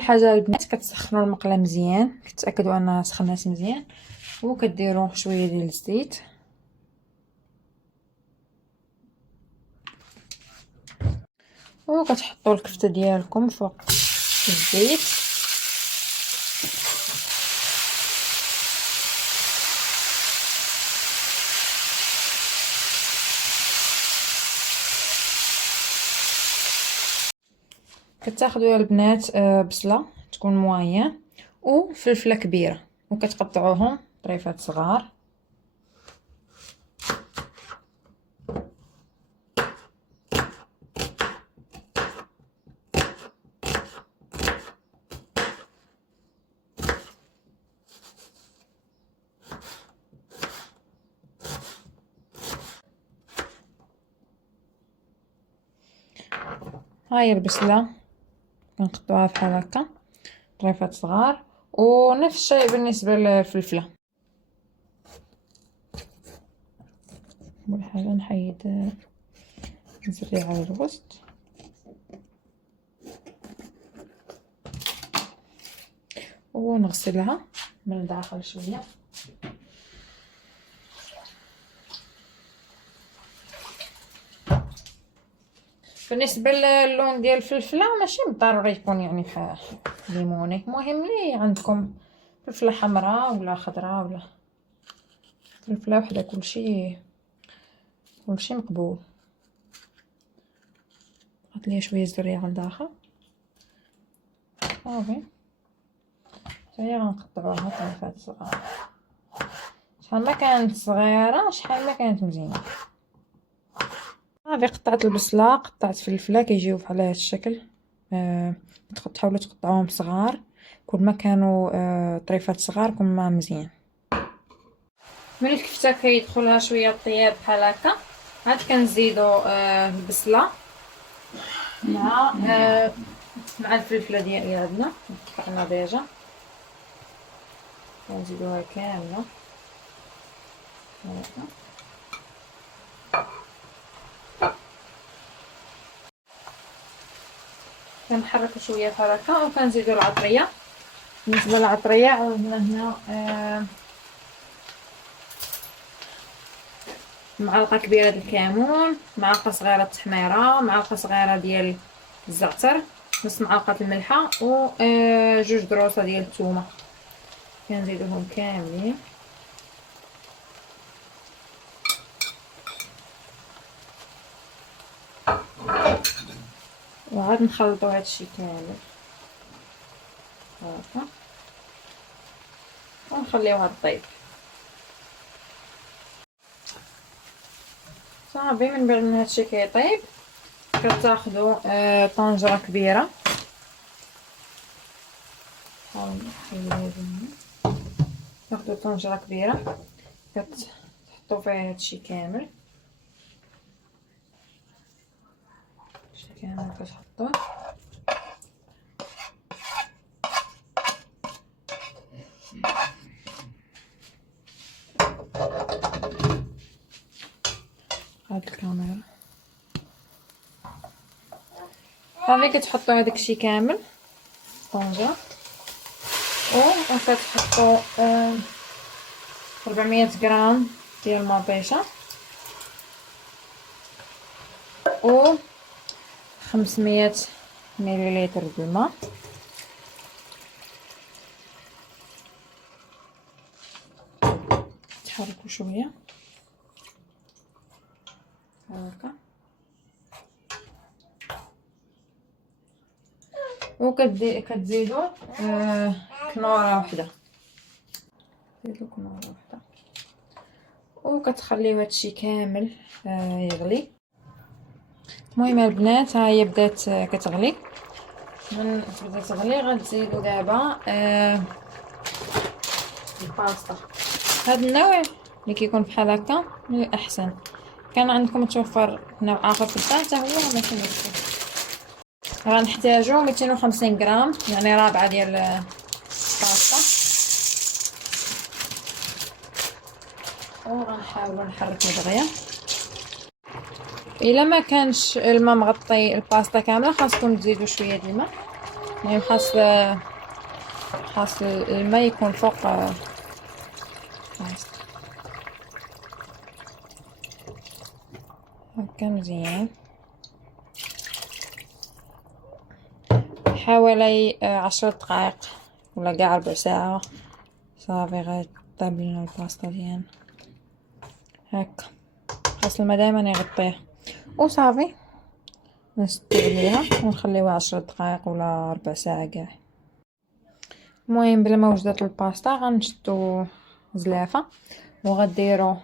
حاجه البنات كتسخنوا المقله مزيان، كتاكدوا انها سخنات مزيان، وكديروا شويه ديال الزيت وكتحطوا الكفته ديالكم فوق الزيت. كتاخذوا البنات بصله تكون مويه وفلفله كبيره وكتقطعوهم طريفات صغار. هاي البصله كنقطعوها بحال هكا طريفات صغار، ونفس الشيء بالنسبه للفلفله. اول حاجه نحيد الزريعه والوسط ونغسلها من الداخل شويه. بالنسبه للون ديال الفلفله ماشي بالضروري يكون يعني بحال ليموني، المهم لي عندكم فلفله حمراء ولا خضراء ولا فلفله وحده، كلشي مقبول. حط ليا شويه زريعه لداخل صافي. هي غنقطعوها طريفات صغار، شحال ما كانت صغيره شحال ما كانت مزيانه. صافي قطعت البصله، قطعت فلفله كيجيو بحال هذا الشكل. تحاولوا تقطعوهم صغار، كل ما كانوا طريفات صغار كل ما مزيان. من الكفته كيدخلها شويه طياب بحال هكا، عاد كنزيدوا البصله مع الفلفله ديالنا قطعنا ديجا، كنزيدوها كامله هكا. كنحركوا شويه بحال هكا وكنزيدوا العطريه. بالنسبه للعطريه عندنا هنا معلقه كبيره ديال الكمون، معلقه صغيره التحميره، معلقه صغيره ديال الزعتر، نص معلقه الملحه وجوج دروسه ديال الثومه. كنزيدوهم كاملين وعاد نخلطوا هادشي كامل هكا ونخليوها طيب صافي. من بعد ما هادشي كيطيب كتاخذوا طنجره كبيره، تاخذوا طنجره كبيره كتحطوا فيها هادشي كامل كتحطوه هاد الكاميرا صافي. كتحطوا هذاك الشيء كامل طنجره وكتحطوا 400 غرام ديال المطيشه و 500 مليلتر د الماء. تحركوا شويه هكا وكتزيدوا كنوره وحده، زيدوا كنوره وحده وكتخليو هادشي كامل يغلي. المهم البنات ها هي بدات كتغلي. من تبدا تغلي غتزيدوا دابا الباستا. هاد النوع اللي كيكون بحال هكا من الاحسن. كان عندكم توفر نوع اخر في الدار حتى هو ماشي مشكل. غنحتاجو 250 غرام يعني رابعه ديال الباستا، وغنحاولوا نحركوا دغيا. الا ما كانش الماء مغطي الباستا كامله خاصكم تزيدوا شويه د الماء المهم خاص الماء يكون فوق هكا مزيان، حوالي 10 دقائق ولا قاع ربع ساعة صافي غطيب لنا الباستا ديالنا هكا. خاص الماء دائما يغطيه وصافي نسدو عليها ونخليوها 10 دقائق ولا ربع ساعة كاع. المهم بلا ما وجدت الباستا غنشدو زلافة وغديرو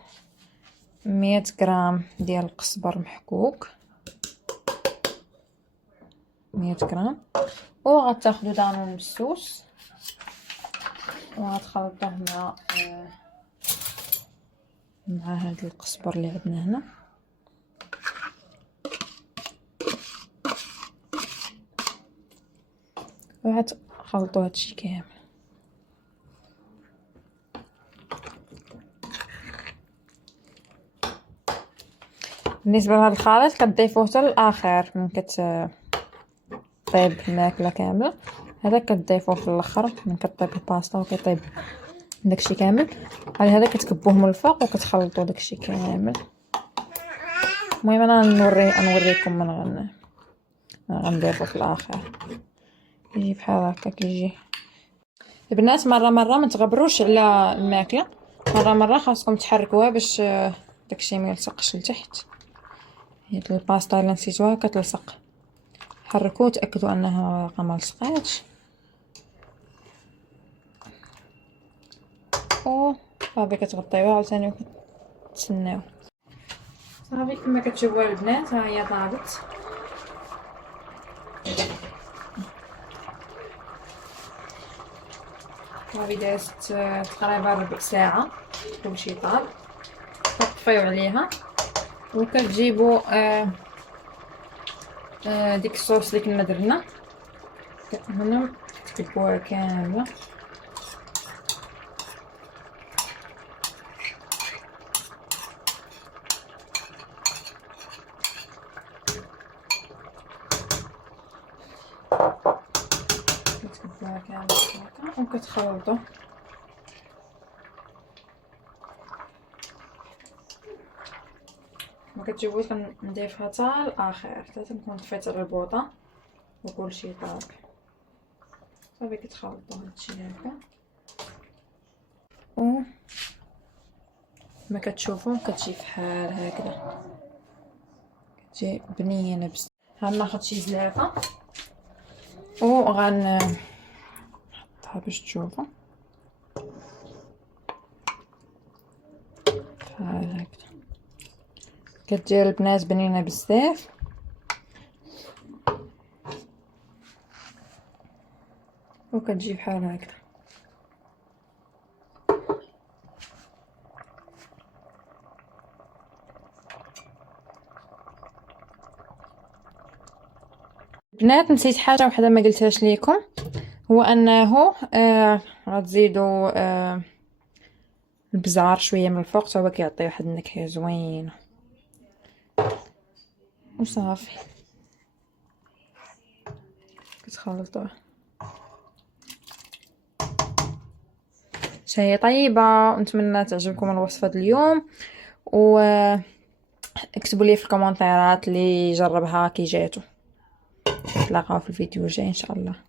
100 غرام ديال القزبر محكوك، 100 غرام، وغتاخدو دانون مسوس وغتخلطوه مع هاد القزبر اللي عندنا هنا، وغتخلطو هادشي كامل. بالنسبه لهاد الخليط كتضيفوه حتى للاخر من طيب الماكله كامله، هذا كتضيفوه في الاخر من كطيب الباستا وكيطيب داكشي كامل. على هذا كتكبوه من الفوق وكتخلطوا داكشي كامل. المهم انا نوريكم من غنضيفو في الاخر. يجي بحال هكا كيجي. البنات مره ما تغبروش على الماكله، مره خاصكم تحركوها باش داكشي ما يلصقش لتحت. هي الباستا اللي نسيتوها كتلصق، حركوا تاكدوا انها ما لصقاتش صافي كتغطيوها عاوتاني وكتسناو. صافي كما كتشوفوا البنات ها هي طابت. صافي دازت تقريبا ربع ساعه كلشي طاب. كطفيو عليها وكتجيبوا ديك الصوص اللي كنا درنا هنا كتكبوها كامله. كتكبوها كامله هكا وكتخلطوا. ما كتجيبوش كنضيفها حتى الاخر حتى تكون طفيت الربوطه وكلشي طاب. صافي كتخلطوا هادشي هكا و ما كتشوفوا كتجي فحال هكذا، كتجي بنينه بزاف. غناخد شي زلافه نحطها باش تشوفوا بحال هكذا. كتجي البنات بنينه بزاف وكتجي بحال هكذا. بنات نسيت حاجه وحده ما قلتهاش ليكم، هو انه غتزيدوا البزار شويه من الفوق حتى هو كيعطي واحد النكهه زوينه وصافي كتخلطوه. شهية طيبه ونتمنى تعجبكم الوصفه اليوم، و اكتبوا لي في الكومنتات اللي جربها كي جاتو. نتلاقاو في الفيديو الجاي ان شاء الله.